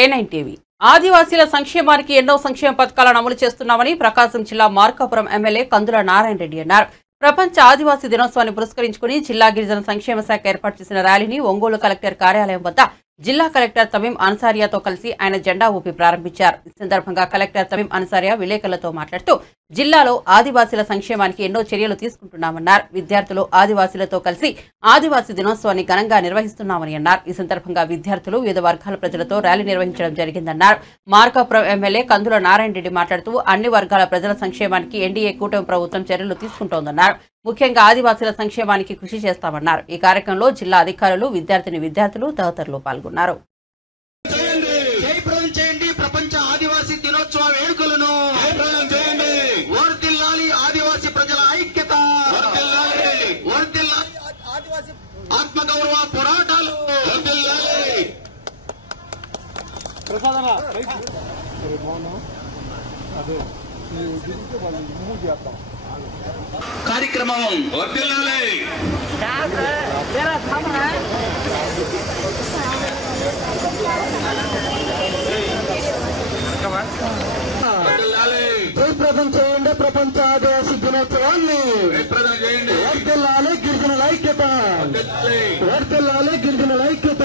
A9 TV. ఆదివాసీల సంక్షేమానికి ఎన్నో సంక్షేమ పథకాలను అమలు చేస్తున్నామని ప్రకాశం జిల్లా మార్కాపురం ఎమ్మెల్యే కందుల నారాయణ రెడ్డి అన్నారు. ప్రపంచ ఆదివాసీ దినోత్సవాన్ని పురస్కరించుకుని జిల్లా గిరిజన సంక్షేమ శాఖ ఏర్పాటు చేసిన ర్యాలీని ఒంగోలు కలెక్టర్ కార్యాలయం వద్ద జిల్లా కలెక్టర్ తమీం అన్సారియాతో కలిసి ఆయన జెండా ఊపి ప్రారంభించారు. ఈ సందర్భంగా కలెక్టర్ తమీం అన్సారియా విలేకరులతో మాట్లాడుతూ జిల్లాలో ఆదివాసీల సంక్షేమానికి ఎన్నో చర్యలు తీసుకుంటున్నామన్నారు. విద్యార్థులు ఆదివాసీలతో కలిసి ఆదివాసీ దినోత్సవాన్ని ఘనంగా నిర్వహిస్తున్నామని అన్నారు. ఈ సందర్భంగా విద్యార్థులు వివిధ వర్గాల ప్రజలతో ర్యాలీ నిర్వహించడం జరిగిందన్నారు. మార్కాపురం ఎమ్మెల్యే కందుల నారాయణ రెడ్డి మాట్లాడుతూ అన్ని వర్గాల ప్రజల సంక్షేమానికి ఎన్డీఏ కూటమి ప్రభుత్వం చర్యలు తీసుకుంటోందన్నారు. ముఖ్యంగా ఆదివాసీల సంక్షేమానికి కృషి చేస్తామన్నారు. ఈ కార్యక్రమంలో జిల్లా అధికారులు, విద్యార్థులు తదితరులు పాల్గొన్నారు. ప్రపంచ ఆదివాసీ దినోత్సవ వేడుకలను వర్ధిల్లాలి, ఆదివాసీ ప్రజల ఐక్యత వర్ధిల్లాలి, ఆత్మగౌరవ పోరాటాలు వర్ధిల్లాలి. కార్యక్రమం వర్ధిల్లాలి. జయప్రదం చేయండి ప్రపంచ ఆదివాసీ దినోత్సవాన్ని. వర్ధిల్లాలి గిరిజనుల ఐక్యత, వర్ధిల్లాలి గిరిజనుల ఐక్యత.